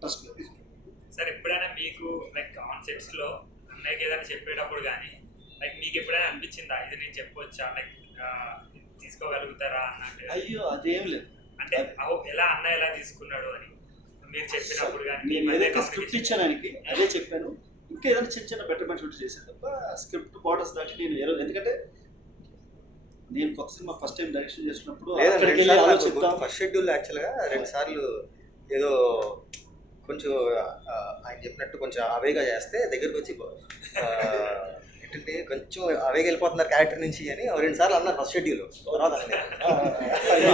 ట్రస్ట్ సార్ ఎప్పుడైనా మీకు లైక్ ఆన్ సెట్స్లో అన్నయ్యకి ఏదైనా చెప్పేటప్పుడు కానీ లైక్ మీకు ఎప్పుడైనా అనిపించిందా ఇది నేను చెప్పవచ్చా, లైక్ తీసుకోగలుగుతారా అన్నట్టు? అయ్యో అదేం లేదు. అంటే ఎలా అన్న ఎలా తీసుకున్నాడు అని మీరు చెప్పినప్పుడు కానీ నేను ఏదైతే స్క్రిప్ట్ ఇచ్చాను ఆయనకి అదే చెప్పాను. ఇంకా ఏదైనా చిన్న చిన్న బెటర్మెంట్ షూట్ చేశాను తప్ప స్క్రిప్ట్ బార్డర్స్ దాటి నేను ఎందుకంటే నేను కొత్త సినిమా ఫస్ట్ టైం డైరెక్షన్ చేసినప్పుడు అక్కడికి వెళ్ళి ఆలోచిద్దాం. ఫస్ట్ షెడ్యూల్ యాక్చువల్గా 2 సార్లు ఏదో కొంచెం ఆయన చెప్పినట్టు కొంచెం అవేగా చేస్తే దగ్గరకు వచ్చి ఏంటంటే కొంచెం అవేగా వెళ్ళిపోతున్నారు క్యారెక్టర్ నుంచి అని 2 సార్లు అన్నారు ఫస్ట్ షెడ్యూల్. తర్వాత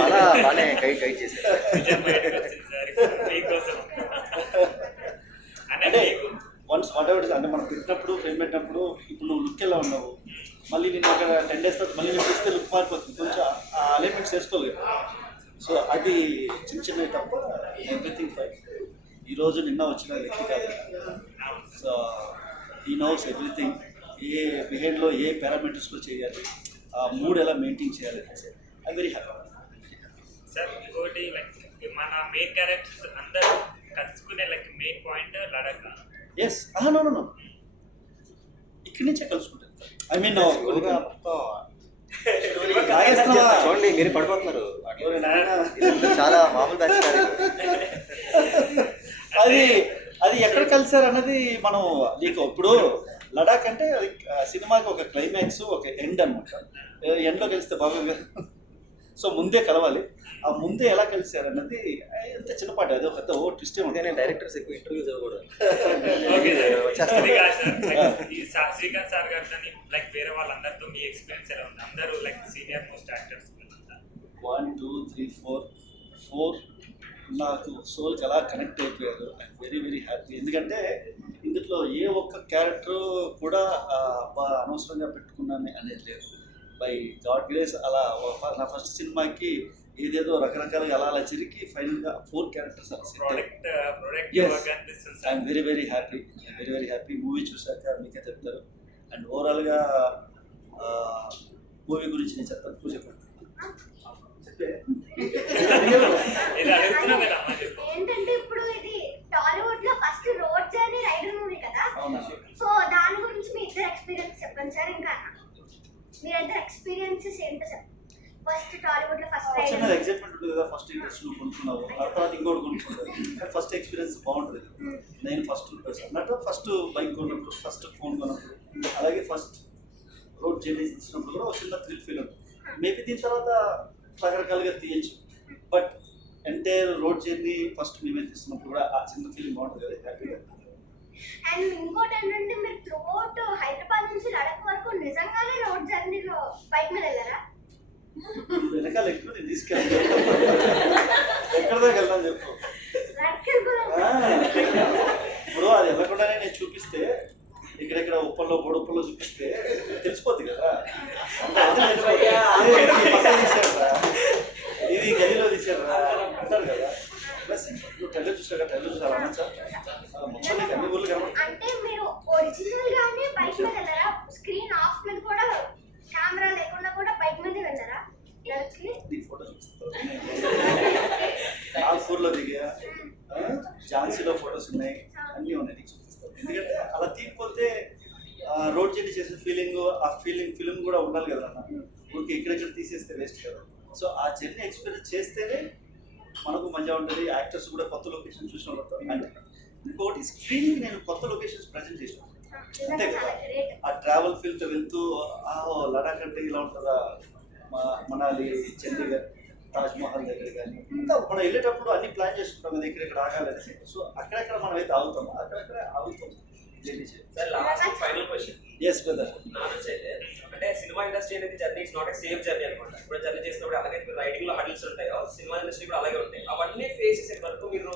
అలా బాగానే గైడ్ చేశారు. అంటే వన్స్ వాట్ ఎవర్ అంటే మనం పెట్టినప్పుడు ఫ్రేమ్ పెట్టినప్పుడు ఇప్పుడు నువ్వు లుక్ ఎలా ఉన్నావు, మళ్ళీ నేను అక్కడ 10 days తర్వాత మళ్ళీ నేను చూస్తే లుక్ మారిపోతుంది. కొంచెం ఆ అలైన్మెంట్స్ వేసుకోలేదు. సో అది చిన్న చిన్నవి తప్ప ఎవ్రీథింగ్ ఫైన్. ఈరోజు నిన్న వచ్చిన వ్యక్తి కాదు. సో ఈ నోస్ ఎవ్రీథింగ్. ఏ బిహేవ్లో ఏ పారామీటర్స్లో చేయాలి, ఆ మూడ్ ఎలా మెయింటైన్ చేయాలి అనేసి ఐ వెరీ హ్యాపీ. సార్ ఇంకోటి లైక్ మన మెయిన్ క్యారెక్టర్స్ అందరూ కలుసుకునే like main point Ladakh. Yes no ఇక్కడి నుంచే కలుసుకుంటారు. ఐ మీన్ స్లోగా మొత్తం లాగేస్తున్నావా? చూడండి మీరు పడిపోతున్నారు ఓరే నాయనా. చాలా మామూలు బ్యాచ్ కాదు ఇది. అది ఎక్కడ కలిసారు అన్నది మనం నీకు ఇప్పుడు లడాక్ అంటే అది సినిమాకి ఒక క్లైమాక్స్ ఒక ఎండ్ అనమాట. ఎండ్లో కలిస్తే బాగా సో ముందే కలవాలి. ఆ ముందే ఎలా కలిసారు అన్నది ఎంత చిన్నపాటి అది ఒక పెద్ద ట్విస్ట్ అంటే ఉంటుంది. నేను డైరెక్టర్స్ ఎక్కువ ఇంటర్వ్యూస్ ఇవ్వకూడదు. ఓకే సార్ వచ్చేస్తాను. ఇది కాదు సార్ లైక్ ఈ శ్రీకాంత్ సార్ గారితో లైక్ వేరే వాళ్ళందరితో మీ ఎక్స్పీరియన్స్ ఎలా ఉంది? అందరూ లైక్ సీనియర్ మోస్ట్ యాక్టర్స్ 1 2 3 4 నాకు సోల్కి అలా కనెక్ట్ అయిపోయారు. I'm very very happy. ఎందుకంటే ఇందులో ఏ ఒక్క క్యారెక్టర్ కూడా అనవసరంగా పెట్టుకున్నాను అనేది లేదు. బై గాడ్ గ్రేస్ అలా నా ఫస్ట్ సినిమాకి ఏదేదో రకరకాలుగా అలా అలా చిరికి ఫైనల్గా 4 క్యారెక్టర్స్ అలా సెట్ అయ్యాయి. Product Yes. బాగా అనిపిస్తుంది sir. I'm very very happy. Very very happy. Movie చూసాక మీకే చెప్తారు. అండ్ ఓవరాల్గా మూవీ గురించి నేను చెప్తాను. పూజ చెప్పండి. ఇది అడుగుతున్నా కదా అమ్మ చెప్పు. ఏంటంటే ఇప్పుడు ఇది టాలీవుడ్ లో first road journey rider movie కదా, అవునా? సో దాని గురించి మీ ఇద్దరు ఎక్స్పీరియన్స్ చెప్పండి సార్. ఇంకా మీరిద్దరు ఎక్స్పీరియన్సెస్ ఏంటో చెప్పండి. ఫస్ట్ టాలీవుడ్ లో ఫస్ట్ చిన్న రైడర్. ఎగ్జైట్మెంట్ ఉంటుంది కదా. ఫస్ట్ ఇంట్రెస్ట్ నువ్వు కొనుక్కున్నావు, ఆ తర్వాత ఇంకోటి కొనుక్కుంటావు. ఫస్ట్ ఎక్స్పీరియన్స్ బాగుంటుంది. నేను ఫస్ట్ అన్నట్టు ఫస్ట్ బైక్ కొన్నప్పుడు, ఫస్ట్ ఫోన్ కొన్నప్పుడు, అలాగే ఫస్ట్ రోడ్ జర్నీ తీసినప్పుడు కూడా ఒక చిన్న థ్రిల్ ఫీల్ ఉంటుంది. మేబీ దీని తర్వాత రకరకాలుగా తీయచ్చు. But entire road journey first మేమే తీస్తున్నప్పుడు కూడా ఆ చిన్న ఫీలింగ్ బాగుంటుంది కదా, హ్యాపీగా. అండ్ ఇంకోటి ఏంటంటే మీరు త్రూఅవుట్ హైదరాబాద్ నుంచి లడక్ వరకు నిజంగానే రోడ్ జర్నీలో బైక్ మీద వెళ్ళారా? వెనకాల ఎక్కువ నేను తీసుకెళ్తాను. ఎక్కడ దాకా వెళ్దాం చెప్పు. లడక్ వెళ్ళిపోదాం. ఇప్పుడు అది వెళ్ళకుండానే నేను చూపిస్తే ఇక్కడెక్కడ ఉప్పల్లో గొడవల్లో చూపిస్తే తెలిసిపోద్ది కదా. అంటే అది తెలిసిపోద్ది. ఏ, ఇది పక్కన తీశారా, ఇది గదిలో తీశారా అంటారు కదా. ప్లస్ నువ్వు టెల్లో చూసావు, టెల్లో చూసావు అనొచ్చా? మొత్తం నీకు అన్ని ఊర్లు కనబడుతుంది. అంటే మీరు ఒరిజినల్ గానే బైక్ మీద వెళ్ళారా? స్క్రీన్ ఆఫ్ మీద కూడా కెమెరా లేకుండా కూడా బైక్ మీద వెళ్ళారా? లడక్కి? నీ ఫోటో చూపిస్తాను. నాగ్పూర్లో దిగా, ఝాన్సీలో ఫొటోస్ ఉన్నాయి, అన్నీ ఉన్నాయి, నీకు చూపిస్తాను. ఎందుకంటే అలా తీయకపోతే రోడ్ జర్నీ చేసే ఆ ఫిలిం కూడా ఉండాలి కదా అన్న. ఊరికి ఇక్కడెక్కడ తీసేస్తే వేస్ట్ కదా. సో ఆ జర్నీ ఎక్స్పీరియన్స్ చేస్తేనే మనకు మజా ఉంటుంది. యాక్టర్స్ కూడా కొత్త లొకేషన్ చూసిన వాళ్ళు. అంటే ఇంకొకటి స్క్రీనింగ్ నేను కొత్త లొకేషన్స్ ప్రజెంట్ చేసాను అంతే కదా. ఆ ట్రావెల్ ఫీల్తో వెళ్తూ లడాక్ అంటే ఇలా ఉంటుందా, మనాలి, చండీగఢ్, తాజ్మహల్ దగ్గర కానీ ఇంకా మనం వెళ్ళేటప్పుడు అన్ని ప్లాన్ చేసుకుంటాం కదా ఇక్కడ ఆగాలని. సో అక్కడెక్కడ మనం అయితే ఆగుతామో అక్కడెక్కడ ఆగుతాం జర్నీ చేయాలి. Sir last final question yes brother. నా నుంచి అయితే అంటే సినిమా ఇండస్ట్రీ అనేది journey is not a safe journey అనమాట. ఇప్పుడు జర్నీ చేసినప్పుడు అలాగే రైడింగ్ లో హడిల్స్ ఉంటాయో సినిమా ఇండస్ట్రీ కూడా అలాగే ఉంటాయి. అవన్నీ ఫేస్ చేసే వరకు మీరు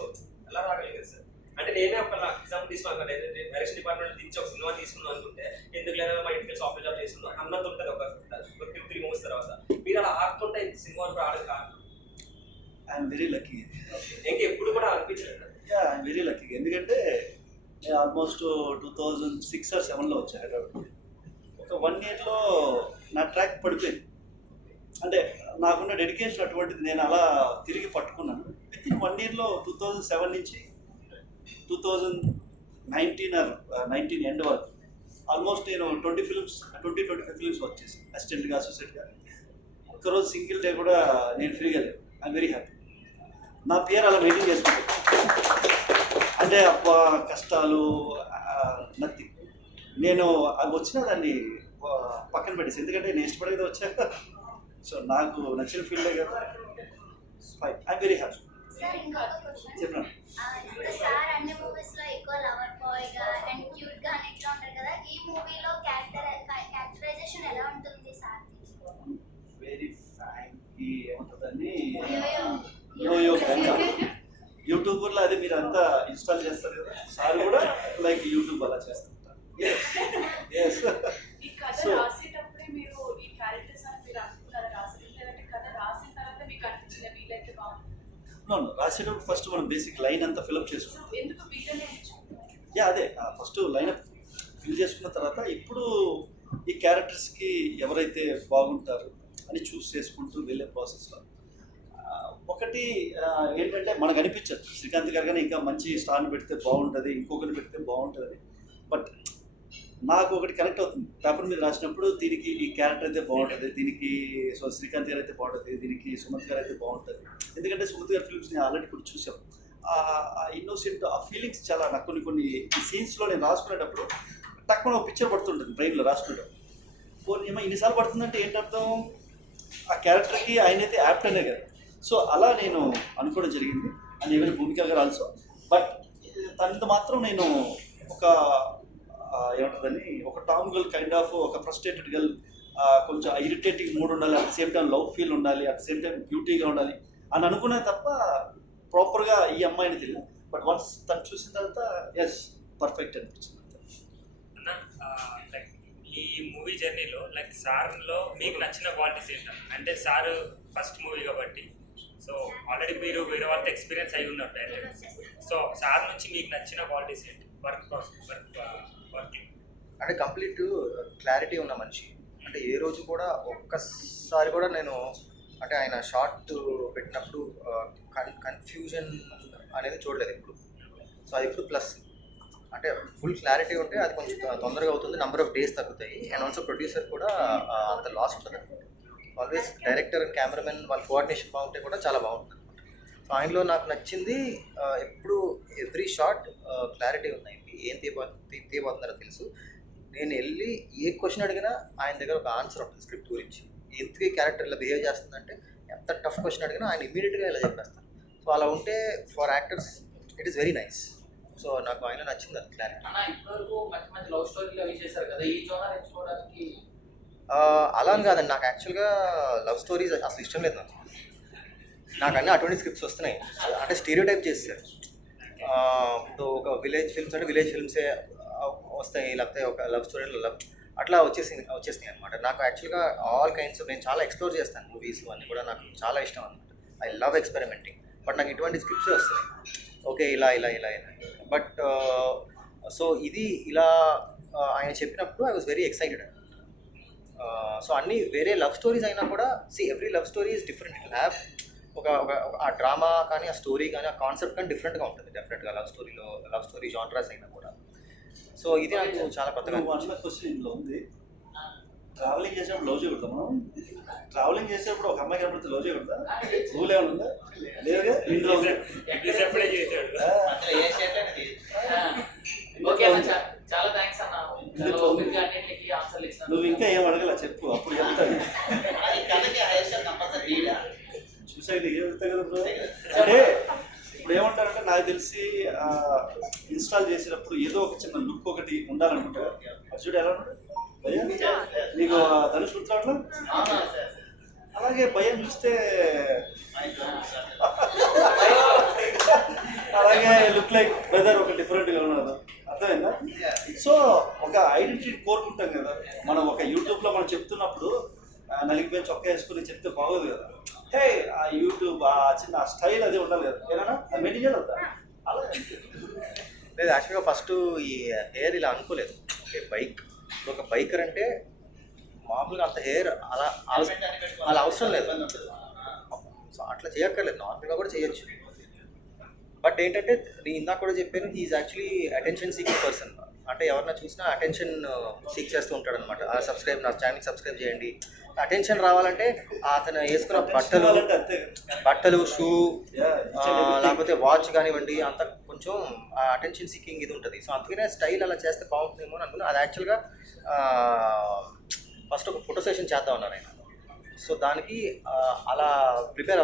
ఎలా రాగలిగారు సార్? అంటే నేనే ఒక ఎగ్జాంపుల్ తీసుకున్నాను. డైరెక్షన్ డిపార్ట్మెంట్ దించి ఒక సినిమా తీసుకున్నాను అనుకుంటే ఎందుకు లేదా మా ఇంటికి సాఫ్ట్వేర్ జాబ్ చేస్తున్నాం అన్నది ఉంటుంది. ఒక 2-3 మూవీస్ తర్వాత మీరు అలా ఆడుతుంటే సినిమా కూడా ఆడదు కాదు. I'm very lucky. ఇంకా ఎప్పుడు కూడా అనిపించలేదు. I'm very lucky. ఎందుకంటే నేను ఆల్మోస్ట్ 2006 or 2007లో వచ్చాను హైదరాబాద్. ఒక 1 yearలో నా ట్రాక్ పడిపోయింది. అంటే నాకున్న డెడికేషన్ అటువంటిది. నేను అలా తిరిగి పట్టుకున్నాను. విత్ ఇన్ 1 yearలో 2007 నుంచి 2019 ఎండ్ వరకు ఆల్మోస్ట్ నేను 20-25 ఫిల్మ్స్ వర్క్ చేశాను అసిస్టెంట్గా, అసోసియేట్గా. ఒక్కరోజు సింగిల్ డే కూడా నేను ఫ్రీగా లేదు. I'm very happy. నా పేరు అలా మెయింటైన్ చేసుకుంటాను. అంటే కష్టాలు నథింగ్. నేను అది వచ్చినా దాన్ని పక్కన పెట్టేసి, ఎందుకంటే నేను ఇష్టపడేది వచ్చాక సో నాకు నచ్చిన ఫీల్డే కదా. Fine, I'm very happy. Sir ఇంకొక క్వశ్చన్. చెప్పండి. ఇప్పుడు సార్ అన్ని మూవీస్ లో ఎక్కువ లవర్ బాయ్ గా అండ్ క్యూట్ గా ఇట్లా ఉంటారు కదా, ఈ మూవీలో క్యారెక్టరైజేషన్ ఎలా ఉంటుంది సార్? వెరీ ఫ్రాంక్లీ ఏముంటుందని యో యూట్యూబర్లో అది మీరు అంతా ఇన్స్టాల్ చేస్తారు కదా. సార్ కూడా లైక్ యూట్యూబ్ అలా చేస్తుంటారు. ఈ కథ So- రాసేటప్పుడే మీరు ఈ క్యారెక్టర్స్ అని మీరు అనుకున్నారా రాసేటప్పుడు, లేదంటే కథ రాసిన తర్వాత మీకు అనిపించిందా వీళ్ళైతే బాగుంది? రాసేటప్పుడు ఫస్ట్ మనం బేసిక్ లైన్ అంతా ఫిల్అప్ చేసుకుంటాం. ఎందుకు వీళ్ళనే ఎంచుకున్నారు? అదే ఫస్ట్ లైనప్ ఫిల్ చేసుకున్న తర్వాత ఇప్పుడు ఈ క్యారెక్టర్స్కి ఎవరైతే బాగుంటారు అని చూస్ చేసుకుంటూ వెళ్ళే ప్రాసెస్లో ఒకటి ఏంటంటే మనకు అనిపించదు శ్రీకాంత్ గారు కానీ ఇంకా మంచి స్టార్ని పెడితే బాగుంటుంది, ఇంకొకరిని పెడితే బాగుంటుంది. బట్ నాకు ఒకటి కనెక్ట్ అవుతుంది. పేపర్ మీద రాసినప్పుడు దీనికి ఈ క్యారెక్టర్ అయితే బాగుంటుంది, దీనికి సో శ్రీకాంత్ గారు అయితే బాగుంటుంది, దీనికి సుమంత్ గారు అయితే బాగుంటుంది. ఎందుకంటే సుమంత్ గారి ఫిల్మ్స్ నేను ఆల్రెడీ ఇప్పుడు చూసాం. ఆ ఇన్నోసెంట్ ఆ ఫీలింగ్స్ చాలా నాకు కొన్ని సీన్స్లో నేను రాసుకునేటప్పుడు తక్కువ పిక్చర్ పడుతుంటుంది బ్రెయిన్లో రాసుకునేటప్పుడు. ఏమో ఇన్నిసార్లు పడుతుందంటే ఏంటర్థం, ఆ క్యారెక్టర్కి ఆయన అయితే యాప్ట్ అనే కదా. సో అలా నేను అనుకోవడం జరిగింది. అండ్ ఈవెన్ భూమిక గారు ఆల్సో. బట్ తనతో మాత్రం నేను ఒక ఏమంటుందని ఒక టామ్ గర్ల్ కైండ్ ఆఫ్ ఒక ఫ్రస్ట్రేటెడ్ గర్ల్, కొంచెం ఇరిటేటింగ్ మూడ్ ఉండాలి, at same time love feel ఉండాలి, అట్ సేమ్ టైం బ్యూటీగా ఉండాలి అని అనుకునే తప్ప ప్రాపర్గా ఈ అమ్మాయిని తెలియదు. బట్ వన్స్ తను చూసిన తర్వాత ఎస్ పర్ఫెక్ట్ అనిపించింది. అన్న లైక్ ఈ మూవీ జర్నీలో లైక్ సార్లో మీకు నచ్చిన క్వాలిటీస్ ఏంటంటే, అంటే సార్ ఫస్ట్ మూవీ కాబట్టి సో ఆల్రెడీ మీరు వేరే వాళ్ళతో ఎక్స్పీరియన్స్ అయి ఉన్నారు డైరెక్ట్. సో సార్ నుంచి మీకు నచ్చిన క్వాలిటీస్ ఏంటి వర్కింగ్? అంటే కంప్లీట్ క్లారిటీ ఉన్న మనిషి. అంటే ఏ రోజు కూడా ఒక్కసారి కూడా నేను అంటే ఆయన షార్ట్ పెట్టినప్పుడు కన్ఫ్యూజన్ అనేది చూడలేదు ఎప్పుడు. సో అది ఇప్పుడు ప్లస్. అంటే ఫుల్ క్లారిటీ ఉంటే అది కొంచెం తొందరగా అవుతుంది, నెంబర్ ఆఫ్ డేస్ తగ్గుతాయి. అండ్ ఆల్సో ప్రొడ్యూసర్ కూడా అంత లాస్ ఉంటుంది. ఆల్వేస్ డైరెక్టర్ అండ్ కెమెరామెన్ వాళ్ళ కోఆర్డినేషన్ బాగుంటే కూడా చాలా బాగుంటుంది. సో ఆయనలో నాకు నచ్చింది ఎప్పుడు ఎవ్రీ షాట్ క్లారిటీ ఉన్నాయి, ఏం తీయబోతున్నారో తెలుసు. నేను వెళ్ళి ఏ క్వశ్చన్ అడిగినా ఆయన దగ్గర ఒక ఆన్సర్ ఉంటుంది స్క్రిప్ట్ గురించి. ఎందుకు ఈ క్యారెక్టర్ ఇలా బిహేవ్ చేస్తుందంటే ఎంత టఫ్ క్వశ్చన్ అడిగినా ఆయన ఇమీడియట్గా ఇలా చెప్పేస్తారు. సో అలా ఉంటే for actors it is very nice. So నాకు ఆయన నచ్చింది అది క్లారిటీ. అన్న ఇప్పటివరకు మంచి మంచి లవ్ స్టోరీలు అవి చేశారు కదా, ఈ జోనర్ ఎంచుకోవడానికి? అలా అని కాదండి, నాకు యాక్చువల్గా లవ్ స్టోరీస్ అసలు ఇష్టం లేదు. నాకు అన్నీ అటువంటి స్క్రిప్ట్స్ వస్తున్నాయి. అంటే స్టీరియో టైప్ చేస్తారు. ఇప్పుడు ఒక విలేజ్ ఫిల్మ్స్ అంటే విలేజ్ ఫిల్మ్సే వస్తాయి, లేకపోతే ఒక లవ్ స్టోరీలో లవ్ అట్లా వచ్చేసినాయి అనమాట. నాకు యాక్చువల్గా ఆల్ కైండ్స్ నేను చాలా ఎక్స్ప్లోర్ చేస్తాను మూవీస్ అన్నీ కూడా నాకు చాలా ఇష్టం అనమాట. I love experimenting. బట్ నాకు ఇటువంటి స్క్రిప్ట్సే వస్తున్నాయి. ఓకే ఇలా ఇలా ఇలా ఇలా బట్ సో ఇది ఇలా ఆయన చెప్పినప్పుడు I was very excited. So అన్నీ వేరే లవ్ స్టోరీస్ అయినా కూడా every love story is different. It have ఒక ఆ డ్రామా కానీ ఆ స్టోరీ కానీ ఆ కాన్సెప్ట్ కానీ డిఫరెంట్గా ఉంటుంది డెఫినెట్గా లవ్ స్టోరీ జానరాస్ అయినా కూడా. సో ఇది నాకు చాలా కొత్తగా అన్న క్వశ్చన్ ఇందులో ఉంది. ట్రావెలింగ్ చేసేప్పుడు లవ్ చేయకూడదు మనం? ట్రావెలింగ్ చేసేప్పుడు ఒక అమ్మాయి కనబడితే లవ్ చేయకూడదా? రూల్ ఏమైనా ఉందా? లేదుగా. ఇందులో ఎప్పుడే చేశాడు. అందులో ఏ స్టేట్ అనేది ఓకే అన్న, చాలా థ్యాంక్స్ అన్న. అన్నింటికి ఆన్సర్లు ఇచ్చాను. నువ్వు ఇంకా ఏం అడగల చెప్పు, అప్పుడు చెప్తాను. అది కళ్ళకి హైయర్ కంపల్సరీ రీడా చూసాక నీకు ఏమిస్తా కదా బ్రో. అంటే ఇప్పుడు ఏమంటారంటే నాకు తెలిసి ఇన్స్టాల్ చేసేటప్పుడు ఏదో ఒక చిన్న లుక్ ఒకటి ఉండాలనుకుంటా. అర్జుడు ఎలా ఉన్నాడు భయ్యా? నీకు ధనుష్ గుర్తురావట్లా? అలాగే భయం చూస్తే అలాగే లుక్ లైక్ బ్రదర్ ఒక డిఫరెంట్గా ఉన్నాడు. అర్థమైందా? సో ఒక ఐడెంటిటీ కోరుకుంటాం కదా మనం. ఒక యూట్యూబ్లో మనం చెప్తున్నప్పుడు నలిగిపోయి చొక్కా వేసుకుని చెప్తే బాగోదు కదా. హే ఆ యూట్యూబ్ ఆ చిన్న స్టైల్ అది ఉండాలి కదా. ఏదైనా అది మెయింటైన్ చేయాలి. అలా లేదు యాక్చువల్గా ఫస్ట్ ఈ హెయిర్ ఇలా అనుకోలేదు. ఓకే ఒక బైకర్ అంటే మామూలుగా అంత హెయిర్ అలా అవసరం లేదు. సో అట్లా చేయక్కర్లేదు, నార్మల్గా కూడా చేయొచ్చు. బట్ ఏంటంటే నేను ఇందాక కూడా చెప్పాను, he's actually attention seeking person. అంటే ఎవరన్నా చూసినా అటెన్షన్ సీక్ చేస్తూ ఉంటాడు అనమాట. నా ఛానల్కి సబ్స్క్రైబ్ చేయండి. అటెన్షన్ రావాలంటే అతను వేసుకున్న బట్టలు షూ లేకపోతే వాచ్ కానివ్వండి అంత కొంచెం అటెన్షన్ సీకింగ్ ఇది ఉంటుంది. సో అందుకనే స్టైల్ అలా చేస్తే బాగుంటుందేమో అని అనుకున్నాను. అది యాక్చువల్గా ఫస్ట్ ఒక ఫోటో సెషన్ చేద్దాం అన్నాను నేను. సో దానికి అలా ప్రిపేర్